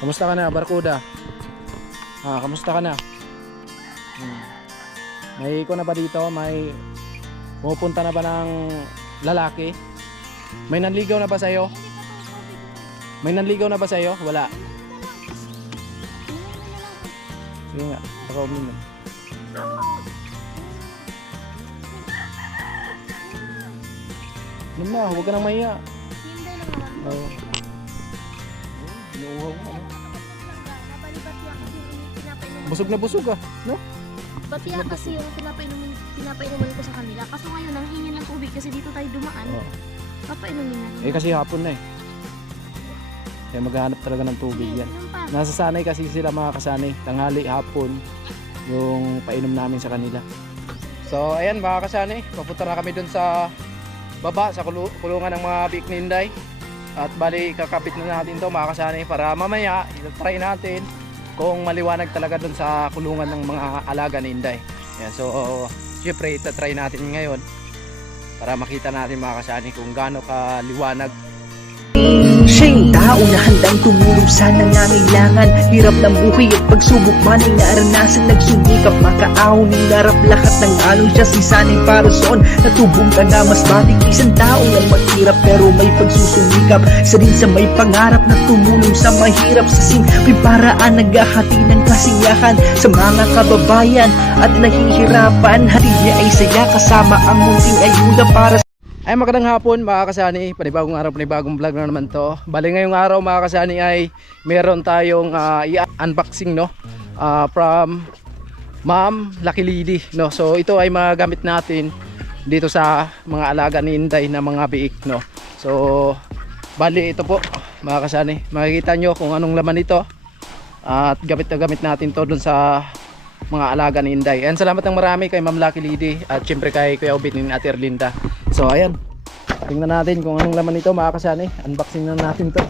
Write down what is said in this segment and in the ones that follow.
Kamusta ka na, Barkuda? Kamusta ka na? May iko na ba dito? May pumupunta na ba ng lalaki? May nanligaw na ba sa'yo? May nanligaw na ba sa'yo? Wala. Sige nga, baka uminom. Ano na, huwag ka nang mahiya. Oo. Inuuhaw mo. Busog na busog ah, no? Batiya kasi yung pinapainuman ko sa kanila. Kaso ngayon, nanghingin ng tubig kasi dito tayo dumaan. Oo. Papainumin na. Eh kasi hapon na eh. Kaya maghahanap talaga ng tubig yan. Nasasanay kasi sila, mga kasanay. Tanghali, hapon, yung painom namin sa kanila. So ayan mga kasanay, papunta na kami dun sa baba, sa kulungan ng mga biik ni Inday. At bali, kakapit na natin to mga kasanay para mamaya, try natin kung maliwanag talaga dun sa kulungan ng mga alaga ni Inday. Ayan, so syempre itatry natin ngayon para makita natin mga kasanay kung gaano kaliwanag. Siya yung tao na handang tumulong sa nangangailangan. Hirap ng buhay at pagsubok man ay naranasan. Nagsumikap makaaon, hinarap lahat ng alon. Siya si sanay para soon, natubong ka na mas batik. Isang tao lang maghirap pero may pagsusumikap. Isa rin sa may pangarap na tumulong sa mahirap. Sa simpleng paraan naghahati ng kasiyahan sa mga kababayan at nahihirapan. Hatid niya ay saya kasama ang munting ayuda para Ay magandang hapon mga kasani, panibagong araw, panibagong vlog na naman to. Bali ngayong araw mga kasani ay meron tayong i-unboxing no, from Ma'am Lucky Lady no. So ito ay mga gamit natin dito sa mga alaga ni Inday na mga biik no. So bali ito po mga kasani, makikita nyo kung anong laman ito. At gamit na gamit natin to dun sa mga alaga ni Inday. And salamat ng marami kay Ma'am Lucky Lady at syempre kay Kuya Obit ni Ate Erlinda. So ayan, tingnan natin kung anong laman ito mga kasani. Unboxing na natin to.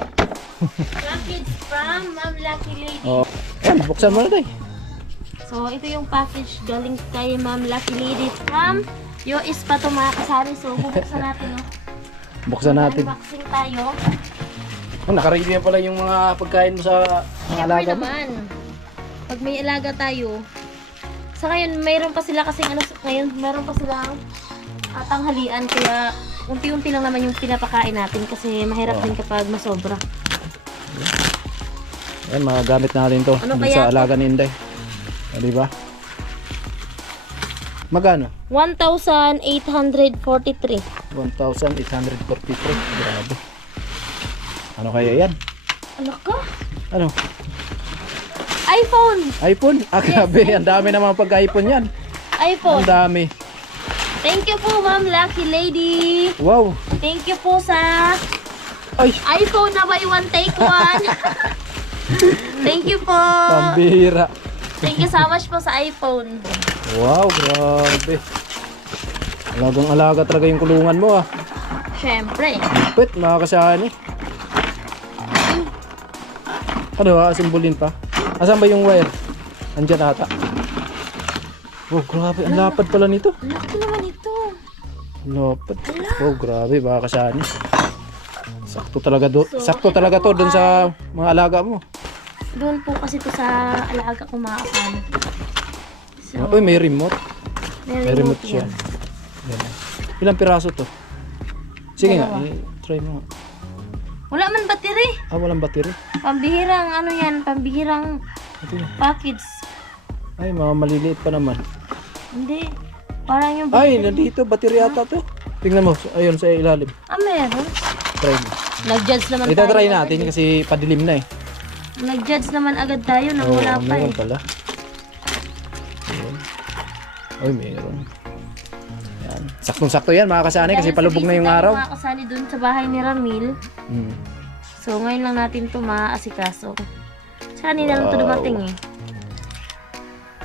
Package from Ma'am Lucky Lady. Oh, ayan, buksan mo na tayo. So, ito yung package galing kay Ma'am Lucky Lady from US pa ito mga kasari. So, bubuksan natin. No? Buksan natin. Unboxing tayo. Oh, nakaready na pala yung mga pagkain mo sa mga alaga mo. naman. Pag may alaga tayo, sa ngayon, mayroon pa sila kasing ngayon, mayroon pa silang tanghalian. Kaya, unti-unti lang naman yung pinapakain natin kasi mahirap din kapag masobra. Ayan, mga gamit natin to Ano dun kaya sa to? alaga ni Inday. O, diba? Magkano? 1,843. 1,843. Grabe. Ano kaya yan? Ano ka? Ano? iPhone! iPhone? Grabe. Ang dami na mga pagka-iPhone yan. iPhone! Ang dami. Thank you po, Ma'am Lucky Lady. Wow. Thank you po sa Ay, iPhone na buy one take one. Thank you po. pambira. Thank you so much po sa iPhone. Wow, grabe. Alagang alaga talaga yung kulungan mo ah. Syempre. Pwet, mga kasani. Ano ha, simbolin pa. Asan ba yung wire? Andiyan ata. Oh, grabe. Ang lapad pala nito. Ang laki naman ito. Lapad. Oh, grabe. Baka kasani. Sakto talaga, sakto talaga to dun sa mga alaga mo. Doon po kasi ito sa alaga ko mga kasama. So, Uy, may remote. may May remote siya. yan. Yan. Ilang piraso to? Sige nga, Dalawa. try mo. Wala man battery. Walang battery. Pambihirang ano yan, pambihirang Ito yun. package. Ay, mga maliliit pa naman. Hindi. Parang yung Ay, nandito. Battery ata to. Tingnan mo. Ayun, sa ilalim. meron. Try mo. Nag-judge naman Ito try agad natin eh. kasi padilim na eh. Nag-judge naman agad tayo nang wala pa meron eh. pala. Ayun. Ay, meron. Yan. Saktong-sakto yan mga kasani kasi Dahil palubog sa na yung busy tayo, araw. Mga kasali dun sa bahay ni Ramil. Hmm. So ngayon lang natin ito maaasikaso. Sa kanina lang ito Wow. dumating eh.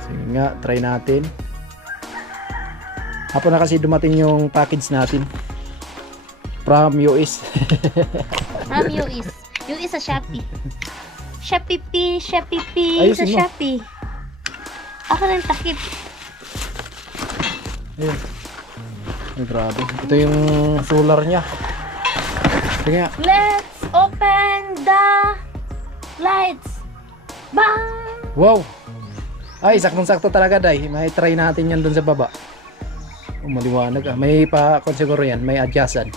Sige nga, try natin. Hapon na kasi dumating yung package natin. From US. From US. US sa Shopee. Shopee P, Shopee P, sa Ayusin mo. Shopee. Ako ng takip. Ayun. Ay, grabe. Ito yung solar niya. Sige nga. Let's open the lights. Bang! Wow! Ay, saktong-sakto talaga, Day. May try natin yan dun sa baba. Oh, maliwanag ah. May pa-kon siguro yan. May adjustan.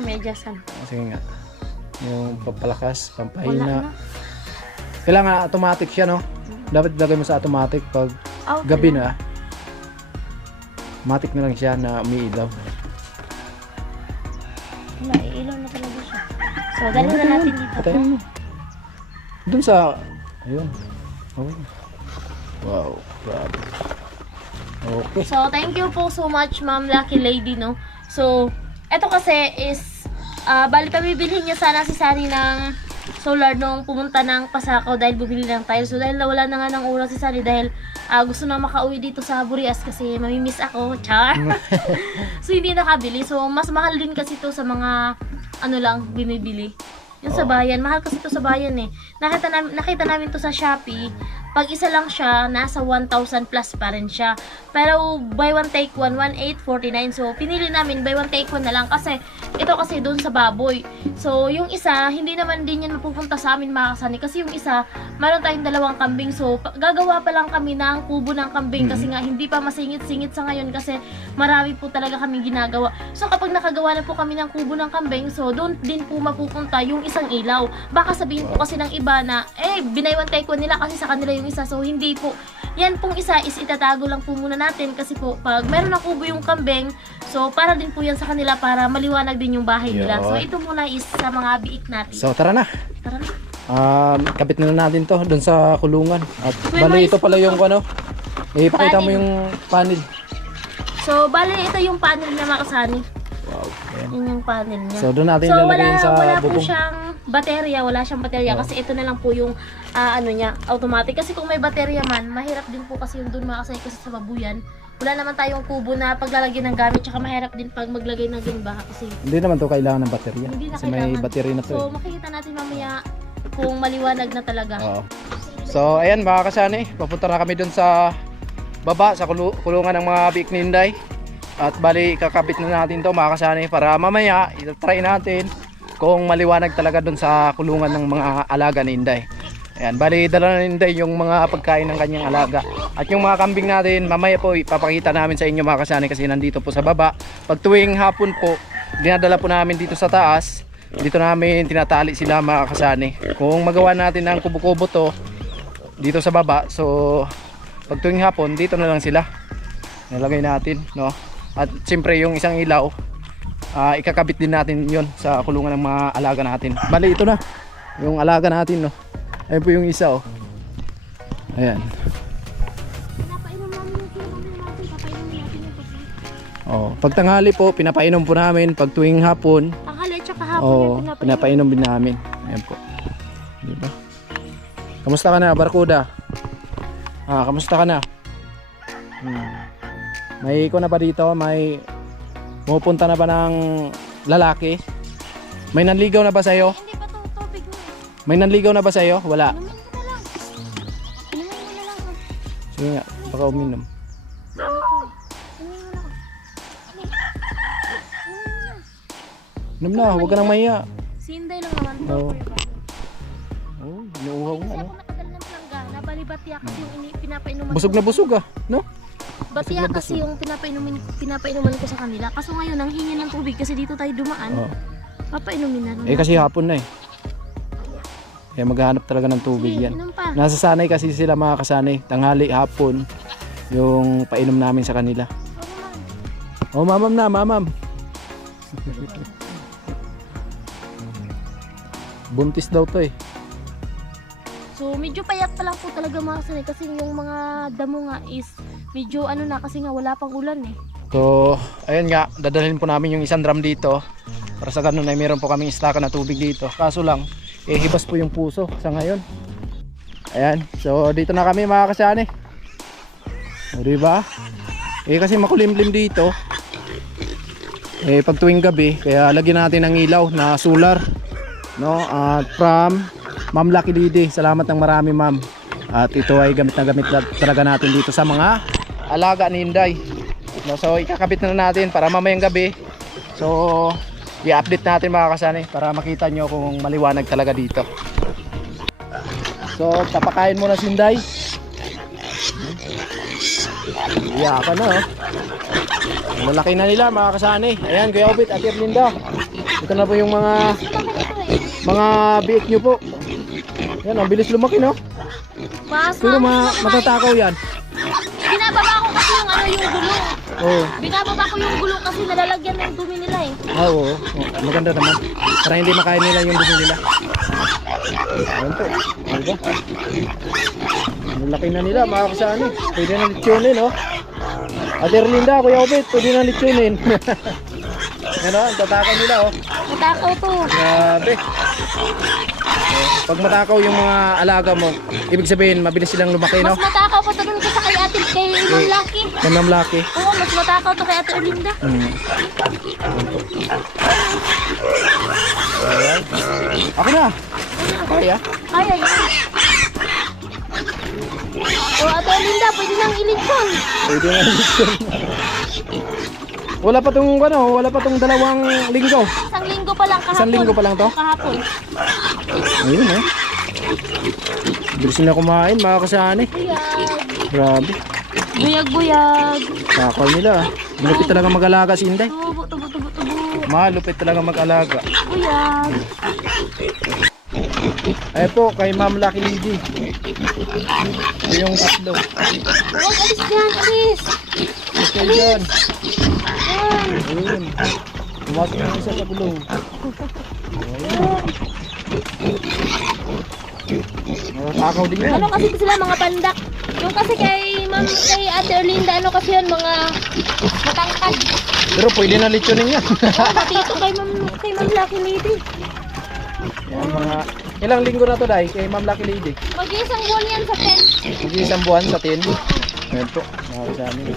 May adjustan. Sige nga. Yung pampalakas, Wala pampahina. na. Kailangan automatic siya, no? Dapat ilagay mo sa automatic pag Out gabi na. Automatic na lang siya na umiilaw. Wala, ilaw na talaga siya. So, dali na natin dito. Patayin mo. Dun sa... Ayun. Oh. Wow. Grabe. Okay. So, thank you po so much, Ma'am Lucky Lady, no? So, eto kasi is, bali pabibilhin niya sana si Sunny ng solar nung pumunta ng Pasakaw dahil bumili ng tile. So, dahil nawala na nga ng oras si Sunny dahil gusto na makauwi dito sa Burias kasi mamimiss ako, char. So, hindi nakabili. So, mas mahal din kasi to sa mga, ano lang, binibili. Yung sa bayan, mahal kasi to sa bayan eh. Nakita namin to sa Shopee. Pag isa lang siya, nasa 1,000 plus pa rin siya. Pero buy one take one, 1,849. So pinili namin buy one take one na lang kasi ito kasi doon sa baboy. So yung isa, hindi naman din yan mapupunta sa amin mga kasani. Kasi yung isa, meron tayong 2 kambing. So gagawa pa lang kami ng kubo ng kambing kasi nga hindi pa masingit-singit sa ngayon kasi marami po talaga kaming ginagawa. So kapag nakagawa na po kami ng kubo ng kambing, so doon din po mapupunta yung isang ilaw. Baka sabihin po kasi ng iba na, binay one take one nila kasi sa kanila yung isa. So hindi po. Yan pong isa is itatago lang po muna natin kasi po pag meron na kubo yung kambing, so para din po yan sa kanila para maliwanag din yung bahay nila. So ito muna is sa mga biik natin. So tara na. Tara na. Kabit na natin to doon sa kulungan. At bali ito pala yung ano. Ipakita mo yung panel. So bali ito yung panel niya mga kasani. Wow. Ayan. Yun yung panel niya. So doon natin So ilalagay sa wala po bubong. siyang baterya, wala siyang baterya kasi ito na lang po yung ano niya, automatic. Kasi kung may baterya man, mahirap din po kasi yung doon mga kasani kasi sa babuyan. Wala naman tayong kubo na paglalagyan ng gamit, tsaka mahirap din pag maglagay ng ganun baka kasi Hindi naman to kailangan ng baterya. hindi na Kasi may kailangan. battery na to. So makikita natin mamaya kung maliwanag na talaga. Oo. So ayan mga kasani, papunta na kami doon sa baba sa kulungan ng mga biik ni Inday. At bali kakabit na natin to mga kasani para mamaya i-try natin kung maliwanag talaga doon sa kulungan ng mga alaga ni Inday. Ayan, bali dala na ni Inday yung mga pagkain ng kanyang alaga. At yung mga kambing natin mamaya po ipapakita namin sa inyo mga kasani kasi nandito po sa baba. Pag tuwing hapon po, dinadala po namin dito sa taas. Dito namin tinatali sila mga kasani. Kung magawa natin ng kubo-kubo to dito sa baba, so pag tuwing hapon dito na lang sila nilagay natin, no? At siyempre yung isang ilaw, ikakabit din natin yon sa kulungan ng mga alaga natin. Bali ito na yung alaga natin, no? Ayun po yung isa, oh. Ayan. Pinapainom namin yung kinakamay natin, papainom natin yung tubig. Oh, pag tanghali po pinapainom po namin, pag tuwing hapon, Tanghali tsaka hapon oh, yung pinapainom din namin. Ayan po. Di ba? Kamusta ka na, Barkuda? Kamusta ka na? May iko na ba dito? May pumupunta na ba ng lalaki? May nanligaw na ba sa'yo? Hindi pa to tubig mo. May nanligaw na ba sa'yo? Wala. Inumin mo na lang. Inumin mo na lang. Sige nga, baka uminom. Inom na, huwag ka nang mahiya. Si Inday lang naman to. Oo. Oh, inuuhaw nga, Kasi no? ako nakadala ng planggana, bali batya kasi yung pinapainuman Busog na busog ah, no? Batya busog na kasi yung pinapainuman ko sa kanila. Kaso ngayon, ang hingi ng tubig kasi dito tayo dumaan. Oh. Papainumin na rin. Kasi hapon na eh. Kaya maghahanap talaga ng tubig yan. Inom pa. Nasasanay kasi sila mga kasanay. Tanghali, hapon, yung painom namin sa kanila. Oh, mamam na, mamam. Buntis daw to eh. So medyo payat pa lang po talaga mga kasanay kasi yung mga damo nga is medyo ano na kasi nga wala pang ulan eh. So, ayun nga, dadalhin po namin yung isang drum dito. Para sa ganun ay meron po kaming istaka na tubig dito. Kaso lang, hibas po yung puso sa ngayon. Ayan, so dito na kami mga kasani. O diba? Kasi makulimlim dito. Pag tuwing gabi, kaya lagyan natin ng ilaw na solar. No? At from Ma'am Lucky Lady, salamat ng marami ma'am. At ito ay gamit na gamit talaga natin dito sa mga alaga ni Inday. No, so ikakabit na natin para mamayang gabi. So i-update natin mga kasani para makita nyo kung maliwanag talaga dito. So, papakain mo na si Inday. Iyakan na, oh. Malaki na nila, mga kasani. Ayan, Kuya Obit, Ate Erlinda. Ito na po yung mga biik nyo po. Ayan, ang bilis lumaki, no? Pero matatakaw yan. Binababa ko kasi yung yung gulong. Oo. Binababa ko yung gulong kasi nalalagyan ng dumi nila eh. Oo. Maganda naman. Para hindi makain nila yung dumi nila. Ayan po. Diba? Ang laki na nila, mga kasani. Pwede na litsunin, no? Ate Erlinda, Kuya Obit, pwede na litsunin. Ano, ang tatakaw nila, oh. Matakaw to. Grabe. Pag matakaw yung mga alaga mo, ibig sabihin, mabilis silang lumaki, no? Mas matakaw pa to dun kasi kay Ate, kay Ma'am Lucky. Kay Ma'am Lucky. Oo, mas matakaw to kay Ate Erlinda. Ayan. Ako na. Kaya? Kaya yun. O Ate Erlinda, pwede nang ilitsyon. Pwede na litsun. Wala pa tong ano, wala pa tong 2 linggo. Isang linggo pa lang kahapon. Isang linggo pa lang to? Kahapon. Ayun, eh. Bilis na kumain, mga kasani. Buyag. Grabe. Buyag-buyag. Takaw nila. Malupit talaga mag-alaga si Inday. Tubo. Malupit talaga mag-alaga. Buyag. Ay po, kay Ma'am Lucky Lady. Ito yung tatlo. Huwag, alis dyan, alis. Okay dyan. Yan. Ayun. Pumasok na isa sa gulong. Takaw din yan. Ano kasi sila mga pandak. Yung kasi kay Ate Erlinda, ano kasi yun, mga matangkad. Pero pwede na litsunin yan. Oo, matito kay Ma'am Lucky Lady. Yan, mga ilang linggo na to, Day, kay Ma'am Lucky Lady. Mag-iisang buwan yan sa 10. Sige, isang buwan sa 10. Ayan po, mga kasami.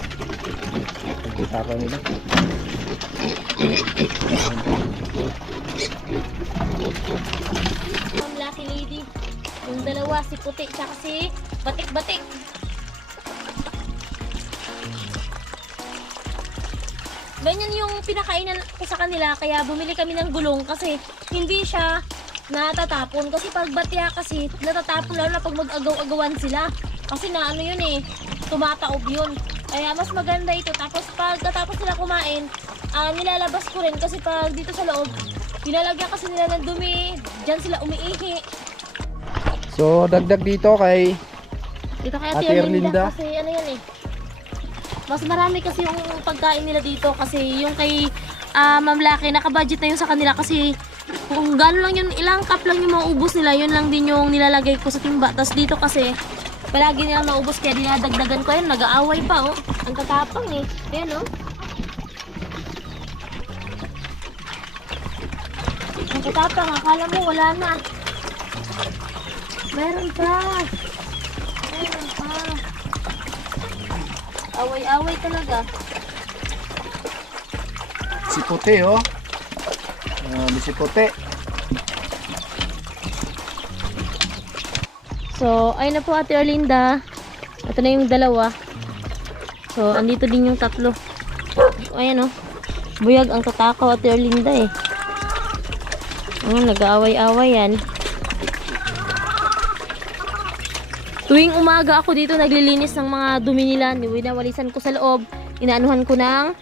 Takaw nila. Ma'am Lucky Lady. Yung dalawa, si Puti, tsaka si Batik-Batik. Ganyan yung pinakainan ko sa kanila, kaya bumili kami ng gulong kasi hindi siya natatapon. Kasi pag batya kasi, natatapon lalo na pag mag-agaw-agawan sila. Kasi na ano yun eh, tumataob yun. Kaya mas maganda ito. Tapos pagkatapos sila kumain, nilalabas ko rin kasi pag dito sa loob, nilalagyan kasi nila ng dumi, dyan sila umiihi. So, dagdag dito kay Dito kay Ate Ate Erlinda. Erlinda kasi ano yan eh. Mas marami kasi yung pagkain nila dito kasi yung kay Ma'am Lucky, naka-budget na yun sa kanila kasi kung gano'n lang yun, ilang cup lang yung maubos nila, yun lang din yung nilalagay ko sa timba. Tapos dito kasi, palagi nila maubos kaya dinadagdagan ko yun, nag-aaway pa oh. Ang tatapang eh. Ayan oh. Ang tatapang, akala mo wala na. Meron pa. Meron pa. Away-away talaga. si Puti, oh. Si Puti. So, ayun na po Ate Erlinda. Ito na yung dalawa. So, andito din yung tatlo. Ayan oh. Buyag ang tatakaw Ate Erlinda eh. Nag-aaway-away yan. Tuwing umaga ako dito naglilinis ng mga dumi nila. Winawalisan ko sa loob. Inaanuhan ko ng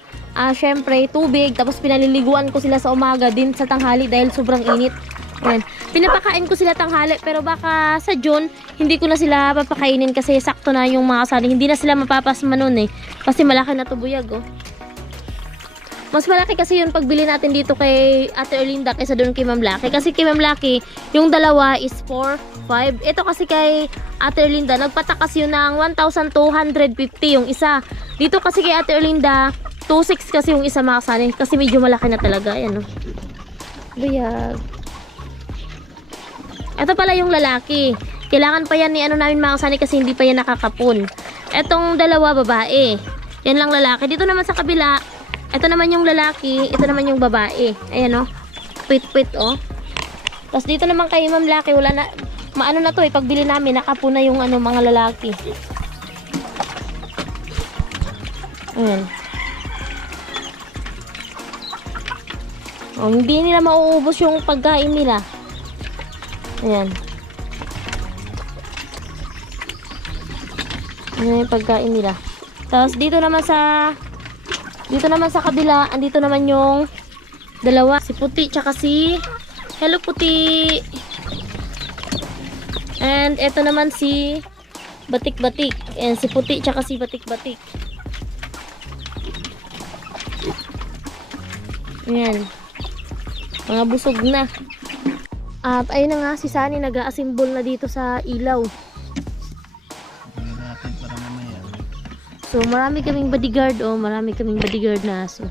syempre tubig. Tapos pinaliliguan ko sila sa umaga din sa tanghali dahil sobrang init. Ayan. Pinapakain ko sila tanghali pero baka sa June hindi ko na sila papakainin kasi sakto na yung mga kasali. Hindi na sila mapapasma nun eh. Kasi malaki na to buyag oh. Mas malaki kasi yung pagbili natin dito kay Ate Erlinda kaysa doon kay Ma'am Lucky. Kasi kay Ma'am Lucky, yung dalawa is 4, 5. Ito kasi kay Ate Erlinda, nagpatakas yun ng 1,250 yung isa. Dito kasi kay Ate Erlinda, 2,600 kasi yung isa makasali. Kasi medyo malaki na talaga. Ayan o. Buyag. Ito pala yung lalaki. Kailangan pa yan ni namin makasali kasi hindi pa yan nakakapon. Etong dalawa babae. Yan lang lalaki. Dito naman sa kabila, ito naman yung lalaki, ito naman yung babae. Ayan o. Pit-pit o. Tapos dito naman kay Ma'am Lucky, wala na, maano na to eh, pagbili namin, nakapo na yung mga lalaki. Ayan. O, hindi nila mauubos yung pagkain nila. Ayan. Yan yung pagkain nila. Tapos dito naman sa kabila, andito naman yung dalawa. Si Puti tsaka si Hello Puti. And eto naman si Batik-Batik. And si Puti tsaka si Batik-Batik. Ayan. Mga busog na. At ayun na nga, si Sunny nag-a-assemble na dito sa ilaw. So marami kaming bodyguard, marami kaming bodyguard na aso.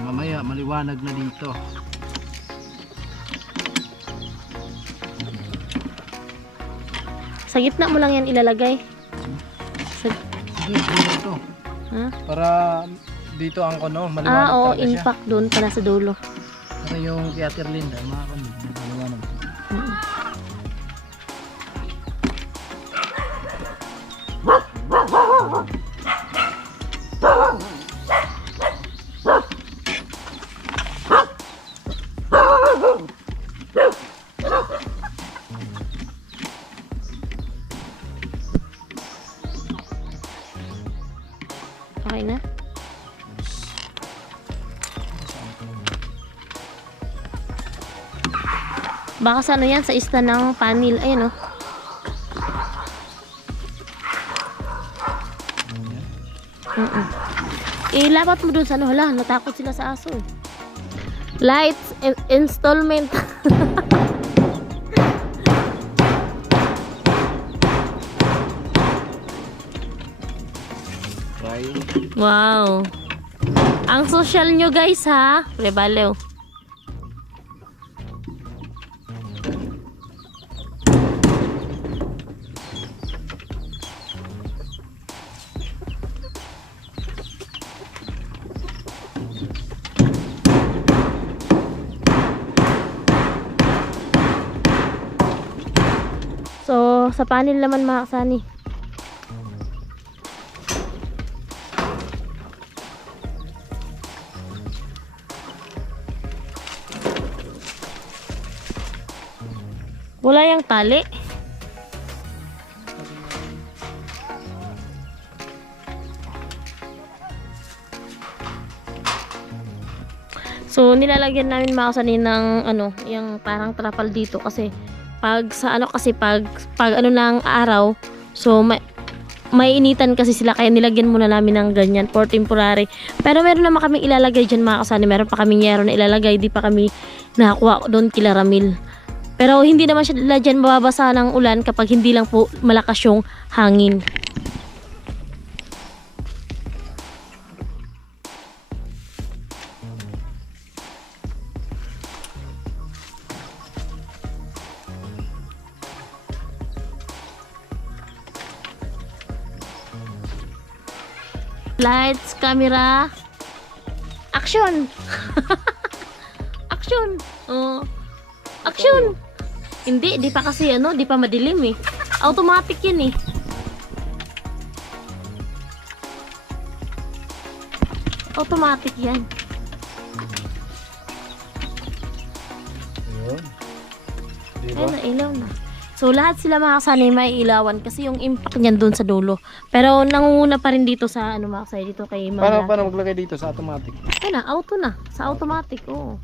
Mamaya maliwanag na dito. Sa gitna mo lang yan ilalagay. Dito. Ha? Para dito ang kono, maliwanag Oo, talaga siya. impact doon para sa dulo. Para yung kay Ate Linda, maliwanag. Okay na? Baka sa ano yan, sa stand ng panel. Ayan o. Ilapat mo dun sa ano. Hala, natakot sila sa aso. Lights installment. Wow. Ang social nyo guys ha. Prebalew. So, sa panel naman mga kasani. Wala yung tali. So, nilalagyan namin mga kasani ng ano, yung parang trapal dito kasi pag sa ano kasi pag ano ng araw, so may initan kasi sila kaya nilagyan muna namin ng ganyan for temporary. Pero meron naman kaming ilalagay dyan mga kasani, meron pa kaming yero na ilalagay, di pa kami nakakuha doon kila Ramil. Pero hindi naman siya dyan mababasa ng ulan kapag hindi lang po malakas yung hangin. Lights, camera, action! Action! Oh. Action! Hindi, di pa kasi ano, di pa madilim eh. Automatic yan eh. Automatic yan. Ayun. Diba? Ayun na, ilaw na. So lahat sila mga kasani may ilawan kasi yung impact niyan doon sa dulo. Pero nangunguna pa rin dito sa ano mga kasani, dito kay Mama. Paano maglagay dito sa automatic? Ayun na, auto na. Sa automatic, oo.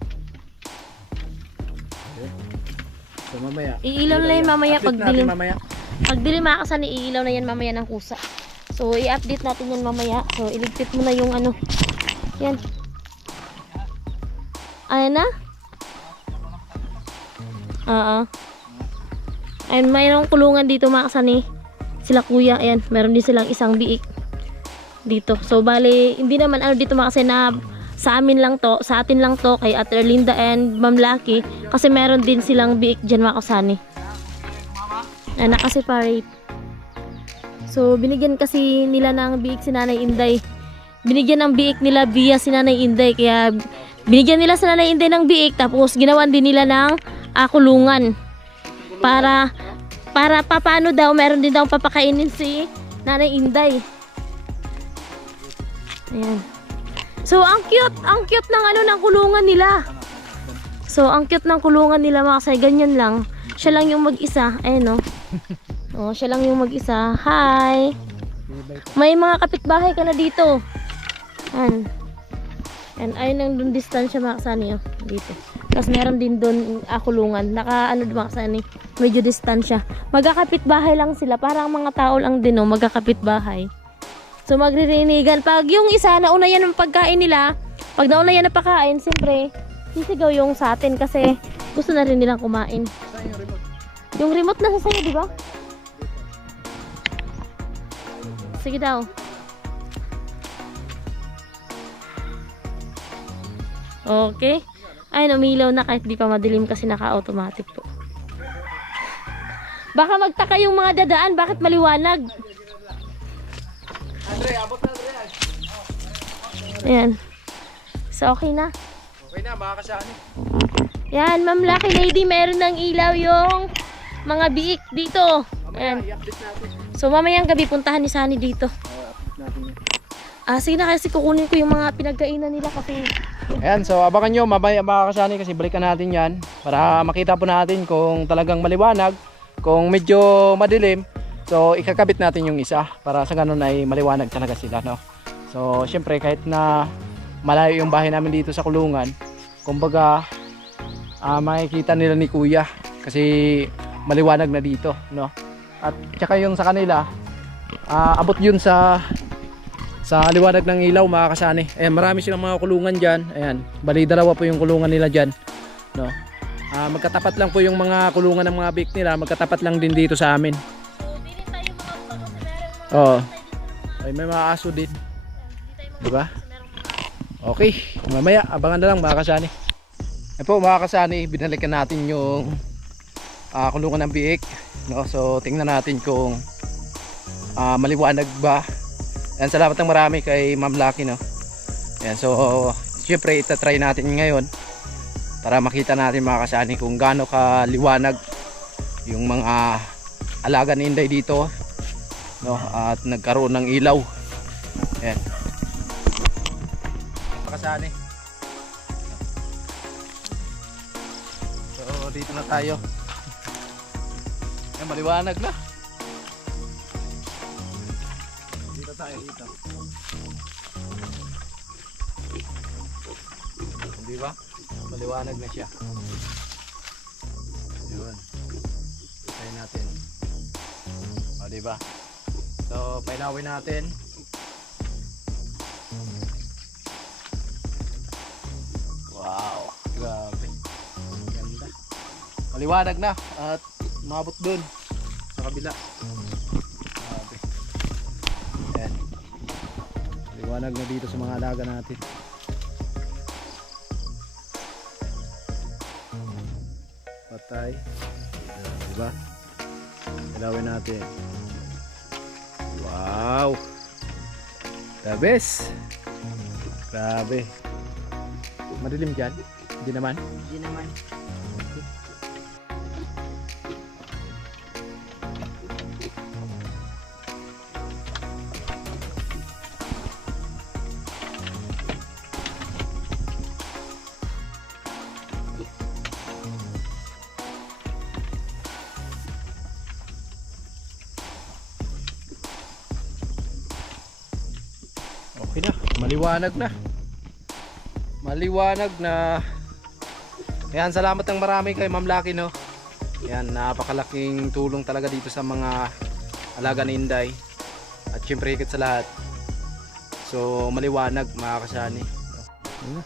So mamaya. Iilaw na yan mamaya Update pag natin dilim. mamaya. Pag dilim mga kasani, iilaw na yan mamaya ng kusa. So i-update natin yan mamaya. So iligpit mo na yung ano. Yan. Ayan na? Oo. And mayroong kulungan dito mga kasani. Sila kuya, ayan, meron din silang isang biik dito. So bali, hindi naman ano dito mga kasani na sa amin lang to, sa atin lang to, kay Ate Linda and Ma'am Lucky. Kasi meron din silang biik dyan mga kasani. Ayan, nakaseparate. So binigyan kasi nila ng biik si Nanay Inday. Binigyan ng biik nila via si Nanay Inday. Kaya binigyan nila si Nanay Inday ng biik. Tapos ginawan din nila ng kulungan. Para paano daw, meron din daw papakainin si Nanay Inday. Ayan. So, ang cute ng ano, ng kulungan nila. So, ang cute ng kulungan nila mga kasay, ganyan lang. Siya lang yung mag-isa. Ayun, oh. Oh, siya lang yung mag-isa. Hi! May mga kapitbahay ka na dito. Yan. And ayun ang dun distansya mga kasani, oh. Dito. Tapos meron din dun kulungan. Naka ano mga kasani, medyo distansya. Magkakapitbahay lang sila. Parang mga tao lang din, oh. Magkakapitbahay. So magririnigan. Pag yung isa nauna yan ng pagkain nila, pag nauna yan na pagkain, siyempre, sisigaw yung sa atin kasi gusto na rin nilang kumain. Yung remote nasa sa'yo, di ba? Sige daw. Okay. Ay, umilaw na kahit di pa madilim kasi naka-automatic po. Baka magtaka yung mga dadaan, bakit maliwanag? Andre, abot na Andre. Ayan. So, okay na. Okay na, mga kasani. Yan, Ma'am Lucky Lady, meron ng ilaw yung mga biik dito. Ayan. I-update natin. So, mamayang gabi puntahan ni Sunny dito. I-update natin yun. Sige na kasi kukunin ko yung mga pinagkainan nila kasi Ayan, so abangan nyo mamaya mga kasani kasi balikan natin yan para makita po natin kung talagang maliwanag, kung medyo madilim, so ikakabit natin yung isa para sa ganun ay maliwanag talaga sila, no? So syempre kahit na malayo yung bahay namin dito sa kulungan, kumbaga makikita nila ni Kuya kasi maliwanag na dito, no? At tsaka yung sa kanila abot yun sa liwanag ng ilaw mga kasani. Ayan, marami silang mga kulungan dyan. Ayan, bali dalawa po yung kulungan nila dyan, no? Magkatapat lang po yung mga kulungan ng mga biik nila, magkatapat lang din dito sa amin. so dili tayo mga kasi meron mga Oo. Ay, may mga aso din, diba? Okay, mamaya abangan na lang mga kasani. Ayan po mga kasani, binalikan natin yung kulungan ng biik, no? So tingnan natin kung maliwanag ba. Yan, salamat ng marami kay Ma'am Lucky, no? Yan, so syempre itatry natin ngayon para makita natin mga kasani kung gaano kaliwanag yung mga alaga ni Inday dito, no? At nagkaroon ng ilaw. Yan mga kasani. So dito na tayo. Yan, maliwanag na. Tayo dito. Di ba? Maliwanag na siya. Yun. Tayo natin. O, di ba? So, pailawin natin. Wow, grabe. Ganda. Maliwanag na at umabot dun sa kabila. Liwanag na dito sa mga alaga natin. Patay. Ayan, diba? Ilawin natin. Wow! The best! Grabe. Madilim dyan? Hindi naman? Hindi naman. Okay na, maliwanag na. Maliwanag na. Ayan, salamat ng marami kay Ma'am Lucky, no? Ayan, napakalaking tulong talaga dito sa mga alaga ni Inday. At syempre higit sa lahat, so maliwanag mga kasani, no?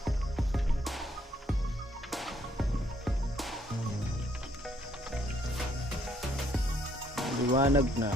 Maliwanag na.